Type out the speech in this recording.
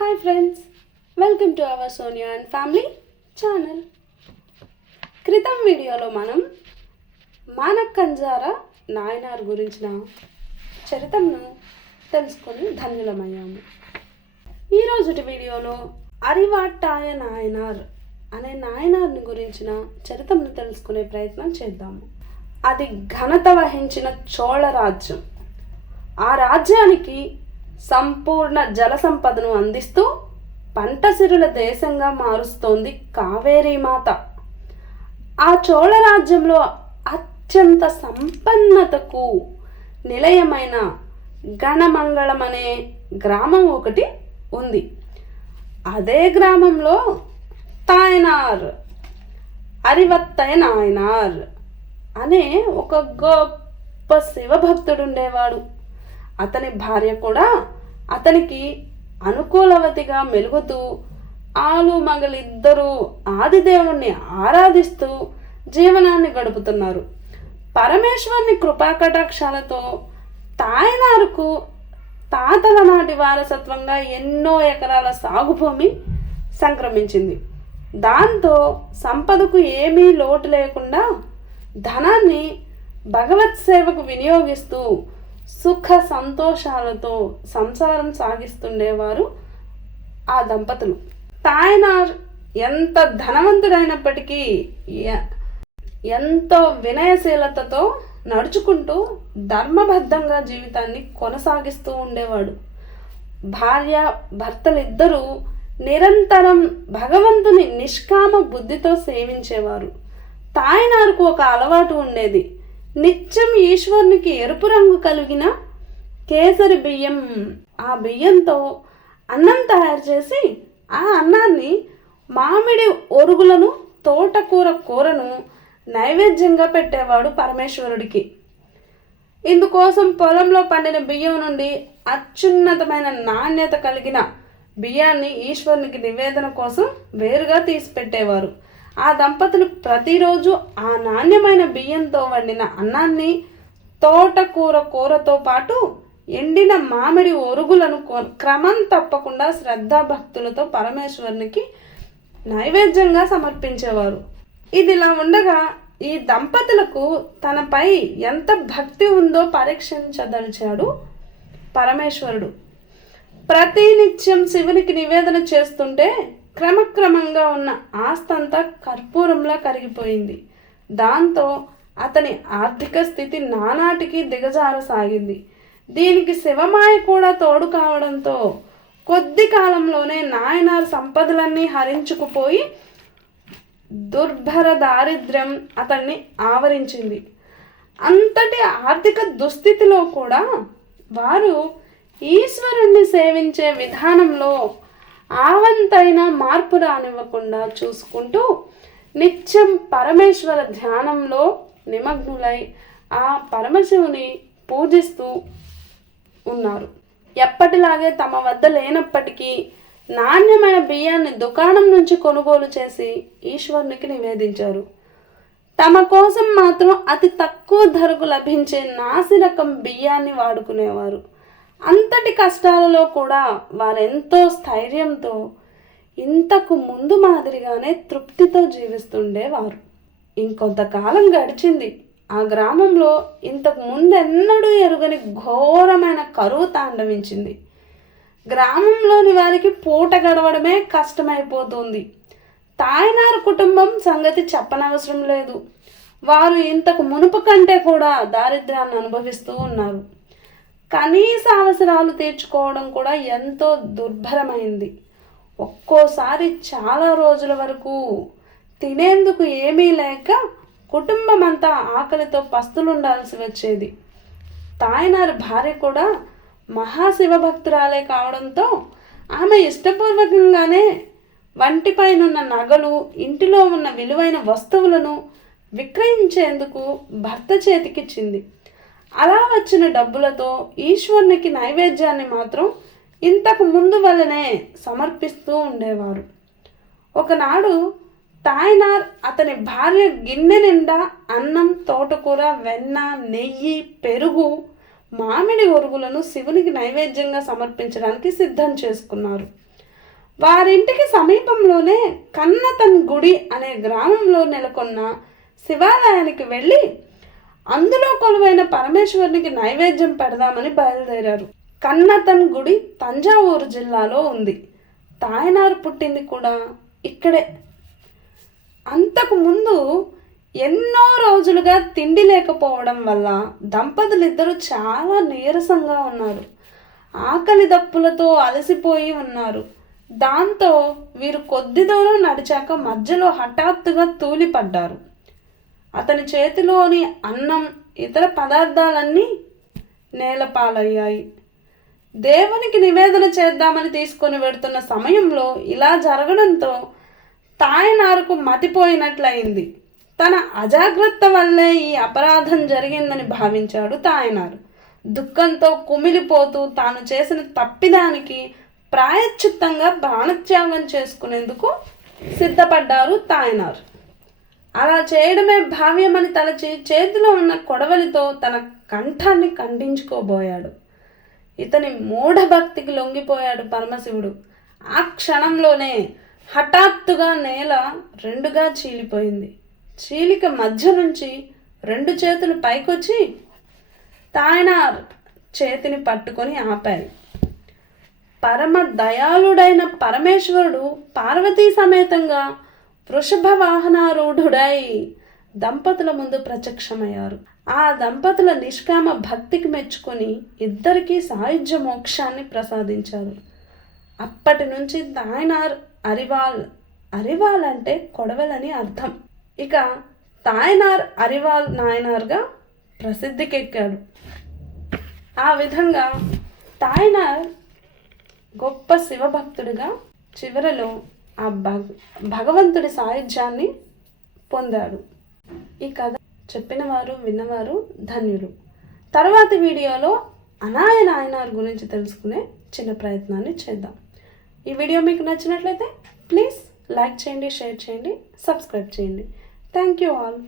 Hi friends welcome to our Sonia and family channel క్రితం వీడియోలో మనం మానక్కంజార నాయనార్ గురించిన చరిత్రను తెలుసుకొని ధన్యులమయ్యాము. ఈరోజుటి వీడియోలో అరివాట్టాయ నాయనార్ అనే నాయనార్ని గురించిన చరిత్రను తెలుసుకునే ప్రయత్నం చేద్దాము. అది ఘనత వహించిన చోళ రాజ్యం. ఆ రాజ్యానికి సంపూర్ణ జల సంపదను అందిస్తూ పంట సిరుల దేశంగా మారుస్తోంది కావేరీ మాత. ఆ చోళ రాజ్యంలో అత్యంత సంపన్నతకు నిలయమైన గణమంగళం అనే గ్రామం ఒకటి ఉంది. అదే గ్రామంలో తాయనార్ అరివత్తయ నాయనార్ అనే ఒక గొప్ప శివభక్తుడు ఉండేవాడు. అతని భార్య కూడా అతనికి అనుకూలవతిగా మెలుగుతూ ఆలు మగలిద్దరూ ఆదిదేవుణ్ణి ఆరాధిస్తూ జీవనాన్ని గడుపుతున్నారు. పరమేశ్వరుని కృపాకటాక్షాలతో తాయినారుకు తాతల నాటి వారసత్వంగా ఎన్నో ఎకరాల సాగు భూమి సంక్రమించింది. దాంతో సంపదకు ఏమీ లోటు లేకుండా ధనాన్ని భగవత్ సేవకు వినియోగిస్తూ సుఖ సంతోషాలతో సంసారం సాగిస్తుండేవారు ఆ దంపతులు. తాయన ఎంత ధనవంతుడైనప్పటికీ ఎ- ఎంతో వినయశీలతతో నడుచుకుంటూ ధర్మబద్ధంగా జీవితాన్ని కొనసాగిస్తూ ఉండేవాడు. భార్య భర్తలిద్దరూ నిరంతరం భగవంతుని నిష్కామ బుద్ధితో సేవించేవారు. తాయనారుకు ఒక అలవాటు ఉండేది. నిత్యం ఈశ్వరునికి ఎరుపు రంగు కలిగిన కేసరి బియ్యం. ఆ బియ్యంతో అన్నం తయారు చేసి ఆ అన్నాన్ని మామిడి ఒరుగులను తోటకూర కూరను నైవేద్యంగా పెట్టేవాడు పరమేశ్వరుడికి. ఇందుకోసం పొలంలో పండిన బియ్యం నుండి అత్యున్నతమైన నాణ్యత కలిగిన బియ్యాన్ని ఈశ్వరునికి నివేదన కోసం వేరుగా తీసి పెట్టేవారు. ఆ దంపతులు ప్రతిరోజు ఆ నాణ్యమైన బియ్యంతో వండిన అన్నాన్ని తోటకూర కూరతో పాటు ఎండిన మామిడి ఒరుగులను క్రమం తప్పకుండా శ్రద్ధాభక్తులతో పరమేశ్వరునికి నైవేద్యంగా సమర్పించేవారు. ఇదిలా ఉండగా ఈ దంపతులకు తనపై ఎంత భక్తి ఉందో పరీక్షించదలిచాడు పరమేశ్వరుడు. ప్రతినిత్యం శివునికి నివేదన చేస్తుంటే క్రమక్రమంగా ఉన్న ఆస్తంతా కర్పూరంలా కరిగిపోయింది. దాంతో అతని ఆర్థిక స్థితి నానాటికి దిగజారసాగింది. దీనికి శివమాయ కూడా తోడు కావడంతో కొద్ది కాలంలోనే నాయనార్ సంపదలన్నీ హరించుకుపోయి దుర్భర దారిద్ర్యం అతన్ని ఆవరించింది. అంతటి ఆర్థిక దుస్థితిలో కూడా వారు ఈశ్వరుణ్ణి సేవించే విధానంలో ఆవంతైన మార్పు రానివ్వకుండా చూసుకుంటూ నిత్యం పరమేశ్వర ధ్యానంలో నిమగ్నులై ఆ పరమశివుని పూజిస్తూ ఉన్నారు. ఎప్పటిలాగే తమ వద్ద లేనప్పటికీ నాణ్యమైన బియ్యాన్ని దుకాణం నుంచి కొనుగోలు చేసి ఈశ్వరునికి నివేదించారు. తమ కోసం మాత్రం అతి తక్కువ ధరకు లభించే నాసి రకం బియ్యాన్ని వాడుకునేవారు. అంతటి కష్టాలలో కూడా వారెంతో స్థైర్యంతో ఇంతకు ముందు మాదిరిగానే తృప్తితో జీవిస్తుండేవారు. ఇంకొంతకాలం గడిచింది. ఆ గ్రామంలో ఇంతకు ముందెన్నడూ ఎరుగని ఘోరమైన కరువు తాండవించింది. గ్రామంలోని వారికి పూట గడవడమే కష్టమైపోతుంది. తాయినారు కుటుంబం సంగతి చెప్పనవసరం లేదు. వారు ఇంతకు మునుపు కంటే కూడా దారిద్ర్యాన్ని అనుభవిస్తూ ఉన్నారు. కనీస అవసరాలు తీర్చుకోవడం కూడా ఎంతో దుర్భరమైంది. ఒక్కోసారి చాలా రోజుల వరకు తినేందుకు ఏమీ లేక కుటుంబం అంతా ఆకలితో పస్తులుండాల్సి వచ్చేది. తాయనారు భార్య కూడా మహాశివ భక్తురాలే కావడంతో ఆమె ఇష్టపూర్వకంగానే వంటిపైనున్న నగలు ఇంటిలో ఉన్న విలువైన వస్తువులను విక్రయించేందుకు భర్త చేతికిచ్చింది. అలా వచ్చిన డబ్బులతో ఈశ్వరునికి నైవేద్యాన్ని మాత్రం ఇంతకు ముందు వలనే సమర్పిస్తూ ఉండేవారు. ఒకనాడు తాయ్నార్ అతని భార్య గిన్నె నిండా అన్నం తోటకూర వెన్న నెయ్యి పెరుగు మామిడి ఒరుగులను శివునికి నైవేద్యంగా సమర్పించడానికి సిద్ధం చేసుకున్నారు. వారింటికి సమీపంలోనే కన్నతన్ గుడి అనే గ్రామంలో నెలకొన్న శివాలయానికి వెళ్ళి అందులో కొలువైన పరమేశ్వరునికి నైవేద్యం పెడదామని బయలుదేరారు. కన్నతన్ గుడి తంజావూరు జిల్లాలో ఉంది. తాయనారు పుట్టింది కూడా ఇక్కడే. అంతకుముందు ఎన్నో రోజులుగా తిండి లేకపోవడం వల్ల దంపతులిద్దరూ చాలా నీరసంగా ఉన్నారు. ఆకలి దప్పులతో అలసిపోయి ఉన్నారు. దాంతో వీరు కొద్ది దూరం నడిచాక మధ్యలో హఠాత్తుగా తూలిపడ్డారు. అతని చేతిలోని అన్నం ఇతర పదార్థాలన్నీ నేలపాలయ్యాయి. దేవునికి నివేదన చేద్దామని తీసుకొని వెడుతున్న సమయంలో ఇలా జరగడంతో తాయనారుకు మతిపోయినట్లయింది. తన అజాగ్రత్త వల్లే ఈ అపరాధం జరిగిందని భావించాడు తాయనారు. దుఃఖంతో కుమిలిపోతూ తాను చేసిన తప్పిదానికి ప్రాయశ్చిత్తంగా ప్రాణత్యాగం చేసుకునేందుకు సిద్ధపడ్డారు తాయనారు. అలా చేయడమే భావ్యమని తలచి చేతిలో ఉన్న కొడవలితో తన కంఠాన్ని ఖండించుకోబోయాడు. ఇతని మూఢభక్తికి లొంగిపోయాడు పరమశివుడు. ఆ క్షణంలోనే హఠాత్తుగా నేల రెండుగా చీలిపోయింది. చీలిక మధ్య నుంచి రెండు చేతులు పైకొచ్చి తాయనార్ చేతిని పట్టుకొని ఆపాయి. పరమ దయాళుడైన పరమేశ్వరుడు పార్వతీ సమేతంగా వృషభ వాహనారూఢుడై దంపతుల ముందు ప్రత్యక్షమయ్యారు. ఆ దంపతుల నిష్కామ భక్తికి మెచ్చుకొని ఇద్దరికీ సాయుధ్య మోక్షాన్ని ప్రసాదించారు. అప్పటి నుంచి తాయినార్ అరివాల్ అరివాల్ అంటే కొడవలని అర్థం. ఇక తాయినార్ అరివాల్ నాయనార్గా ప్రసిద్ధికెక్కాడు. ఆ విధంగా తాయినార్ గొప్ప శివభక్తుడిగా చివరిలో ఆ భగ భగవంతుడి సాయుధ్యాన్ని పొందాడు. ఈ కథ చెప్పినవారు విన్నవారు ధన్యులు. తర్వాతి వీడియోలో అనాయ నాయనార్ గురించి తెలుసుకునే చిన్న ప్రయత్నాన్ని చేద్దాం. ఈ వీడియో మీకు నచ్చినట్లయితే ప్లీజ్ లైక్ చేయండి షేర్ చేయండి సబ్స్క్రైబ్ చేయండి. Thank you all.